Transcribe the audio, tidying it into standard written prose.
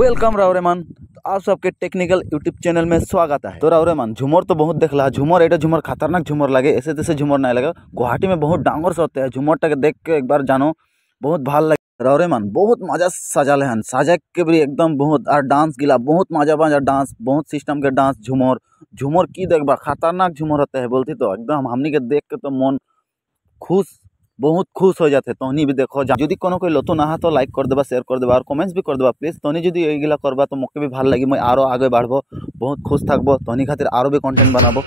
Welcome रावरेमान। तो आप सबके टेक्निकल यूट्यूब चैनल में स्वागत है। तो रावरेमान झूमर तो बहुत देखला झूमर एटा झूमर खतरनाक झूमर लगे ऐसे तैसे झूमर नहीं लगे। गुवाहाटी में बहुत डांगर से होते हैं झूमर टाके देख के एक बार जानो बहुत भाल लगे। रावरेमान बहुत मजा सजाले हन सजा के भी एकदम बहुत और डांस गिला बहुत मजा मजा डांस बहुत सिस्टम के डांस झूमर झूमर की देखबा खतरनाक झूमर होते है बोलती तो एकदम हमनी के देख के तो मन खुश बहुत खुश हो जाते। तोहनी भी देखो जदि कोनो कोई लतो ना तो लाइक कर देबा शेयर कर देबा और कमेंट्स भी कर देबा प्लीज। तोहनी जदि एगिला करबा तो मके भी भाल लगी मैं आरो आगे बढ़बो बहुत खुश थकबो तोहनी खातिर आरो भी कंटेंट बनाबो।